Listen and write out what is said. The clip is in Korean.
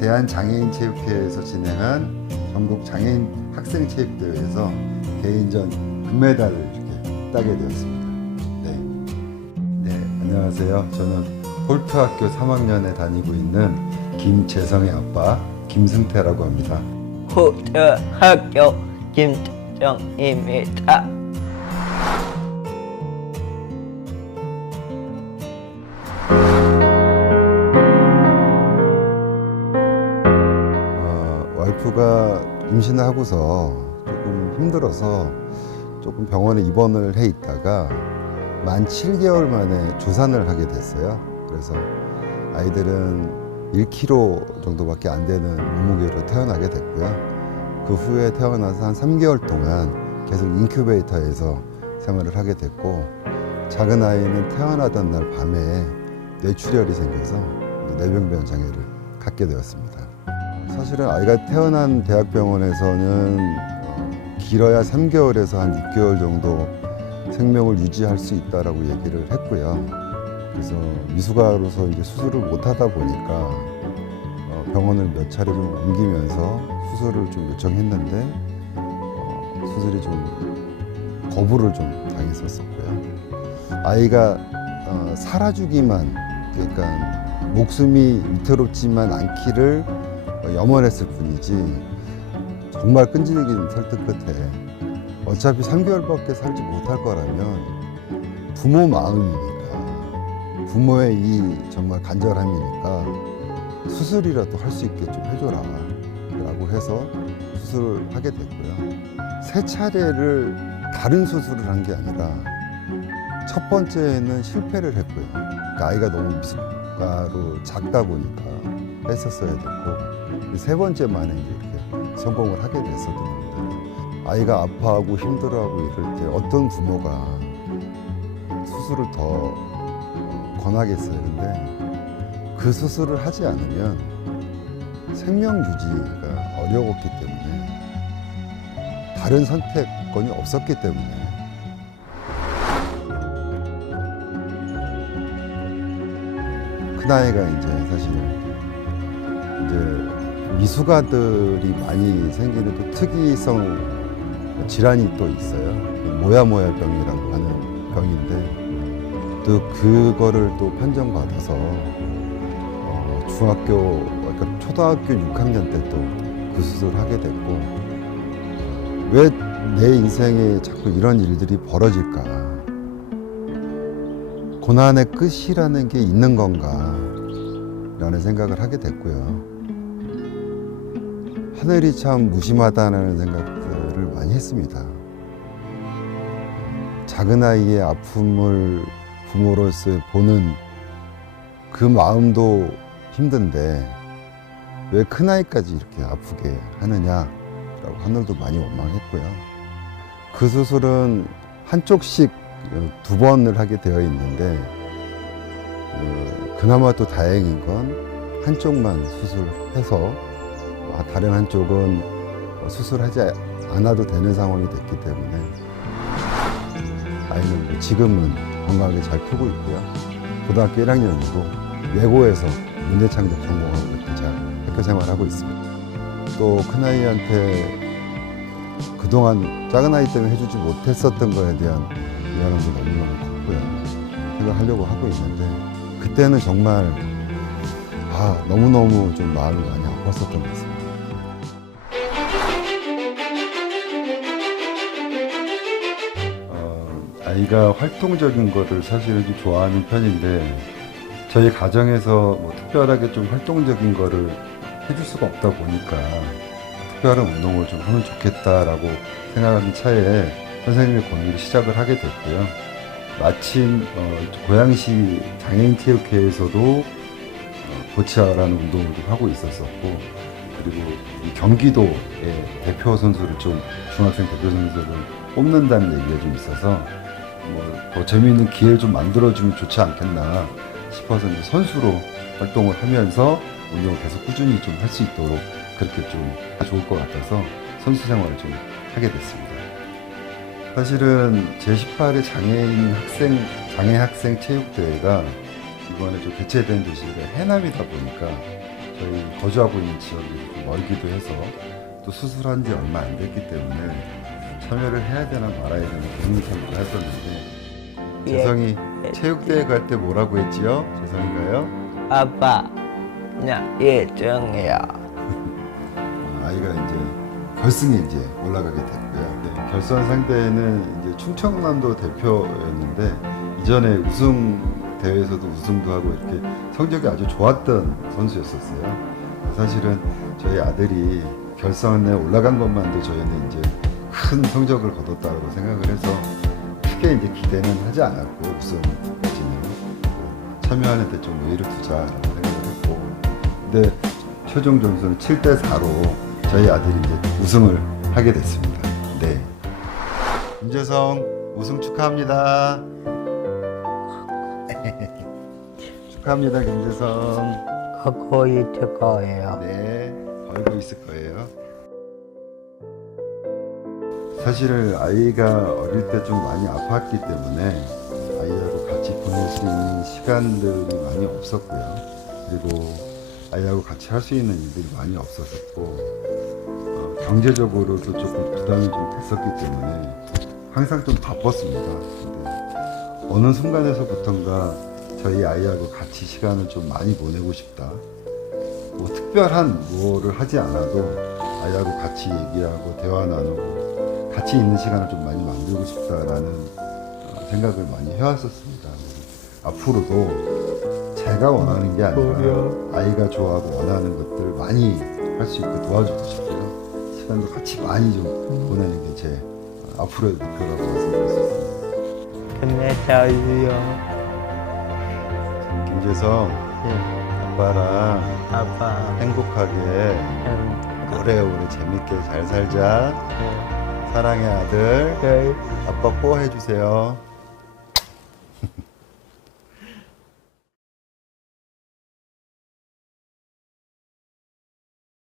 대한장애인체육회에서 진행한 전국 장애인 학생체육대회에서 개인전 금메달을 이렇게 따게 되었습니다. 네. 네, 안녕하세요. 저는 홀트학교 3학년에 다니고 있는 김재성의 아빠 김승태라고 합니다. 고등학교 김정입니다. 와이프가 임신을 하고서 조금 힘들어서 조금 병원에 입원을 해 있다가 만 7개월 만에 조산을 하게 됐어요. 그래서 아이들은 1kg 정도밖에 안 되는 몸무게로 태어나게 됐고요. 그 후에 태어나서 한 3개월 동안 계속 인큐베이터에서 생활을 하게 됐고 작은 아이는 태어나던 날 밤에 뇌출혈이 생겨서 뇌병변 장애를 갖게 되었습니다. 사실은 아이가 태어난 대학병원에서는 어, 길어야 3개월에서 한 6개월 정도 생명을 유지할 수 있다라고 얘기를 했고요. 그래서 미숙아로서 이제 수술을 못 하다 보니까 어, 병원을 몇 차례 좀 옮기면서 수술을 좀 요청했는데 어, 수술이 좀 거부를 좀 당했었었고요. 아이가 어, 살아주기만 그러니까 목숨이 위태롭지만 않기를 어, 염원했을 뿐이지 정말 끈질긴 설득 끝에 어차피 3개월밖에 살지 못할 거라면 부모 마음이니까 부모의 이 정말 간절함이니까 수술이라도 할 수 있게 좀 해줘라 라고 해서 수술을 하게 됐고요. 세 차례를 다른 수술을 한 게 아니라 첫 번째는 실패를 했고요. 그러니까 아이가 너무 미숙가로 작다 보니까 했었어야 됐고 세 번째 만에 이제 이렇게 성공을 하게 됐었던 건데 아이가 아파하고 힘들어하고 이럴 때 어떤 부모가 수술을 더 권하겠어요. 근데 그 수술을 하지 않으면 생명 유지가 어려웠기 때문에 다른 선택권이 없었기 때문에 큰아이가 이제 사실 이제 미숙아들이 많이 생기는 또 특이성 질환이 또 있어요. 모야모야 병이라고 하는 병인데 또 그거를 또 판정받아서 어, 중학교 그러니까 초등학교 6학년 때 또 그 수술을 하게 됐고 왜 내 인생에 자꾸 이런 일들이 벌어질까? 고난의 끝이라는 게 있는 건가? 라는 생각을 하게 됐고요 하늘이 참 무심하다는 생각들을 많이 했습니다 작은 아이의 아픔을 부모로서 보는 그 마음도 힘든데 왜 큰 아이까지 이렇게 아프게 하느냐라고 하늘도 많이 원망했고요. 그 수술은 한쪽씩 두 번을 하게 되어 있는데 어, 그나마 또 다행인 건 한쪽만 수술해서 아, 다른 한쪽은 수술하지 않아도 되는 상황이 됐기 때문에 아이는 뭐 지금은 건강하게 잘 크고 있고요. 고등학교 1학년이고 예고에서 문제창작 전공하고 이렇게 잘 학교 생활하고 있습니다. 또 큰아이한테 그동안 작은 아이 때문에 해주지 못했었던 거에 대한 미안함도 너무너무 컸고요. 생각하려고 하고 있는데 그때는 정말 아 너무너무 좀 마음이 많이 아팠었던 것 같습니다. 아이가 활동적인 거를 사실은 좀 좋아하는 편인데 저희 가정에서 뭐 특별하게 좀 활동적인 거를 해줄 수가 없다 보니까 특별한 운동을 좀 하면 좋겠다라고 생각하는 차에 선생님의 권유를 시작을 하게 됐고요. 마침 어, 고양시 장애인 체육회에서도 어, 보치아라는 운동을 좀 하고 있었었고 그리고 이 경기도의 대표 선수를 좀 중학생 대표 선수를 뽑는다는 얘기가 좀 있어서 뭐 더 재미있는 기회를 좀 만들어주면 좋지 않겠나 싶어서 이제 선수로 활동을 하면서 운동을 계속 꾸준히 좀 할 수 있도록 그렇게 좀 좋을 것 같아서 선수 생활을 좀 하게 됐습니다. 사실은 제18회 장애인 학생 장애 학생 체육대회가 이번에 좀 개최된 도시가 해남이다 보니까 저희 거주하고 있는 지역이 좀 멀기도 해서 또 수술한 지 얼마 안 됐기 때문에 참여를 해야 되나 말아야 되나 고민을 참 많이 했었는데 예. 재성이 체육대회 갈 때 뭐라고 했지요? 재성이가요? 아빠, 나 예정이야. 어, 아이가 이제 결승에 이제 올라가게 됐고요. 네, 결선 상대는 이제 충청남도 대표였는데 이전에 우승 대회에서도 우승도 하고 이렇게 성적이 아주 좋았던 선수였었어요. 사실은 저희 아들이 결선에 올라간 것만도 저희는 이제 큰 성적을 거뒀다고 생각을 해서 크게 이제 기대는 하지 않았고 우승까지는 참여하는 데 좀 의의를 두자라고 생각을 했고 근데 최종 점수는 7대 4로 저희 아들이 이제 우승을 하게 됐습니다. 네. 김재성 우승 축하합니다. 축하합니다, 김재성. 하고 있을 거예요. 네, 알고 있을 거예요. 사실 아이가 어릴 때 좀 많이 아팠기 때문에 아이하고 같이 보낼 수 있는 시간들이 많이 없었고요. 그리고 아이하고 같이 할 수 있는 일들이 많이 없었었고 어, 경제적으로도 조금 부담이 좀 됐었기 때문에 항상 좀 바빴습니다. 근데 어느 순간에서부턴가 저희 아이하고 같이 시간을 좀 많이 보내고 싶다. 뭐 특별한 뭐를 하지 않아도 아이하고 같이 얘기하고 대화 나누고 같이 있는 시간을 좀 많이 만들고 싶다라는 어, 생각을 많이 해왔었습니다. 앞으로도 제가 원하는 게 아니라 아이가 좋아하고 원하는 것들 많이 할 수 있게 도와주고 싶고요. 시간도 같이 많이 좀 보내는 게 제 앞으로의 목표라고 말씀드릴 수 있습니다. 끝내자요. 김재성 예, 아빠랑 아빠, 행복하게 음, 오래오래 재밌게 잘 살자. 예, 사랑의 아들 예. 아빠 뽀 해주세요.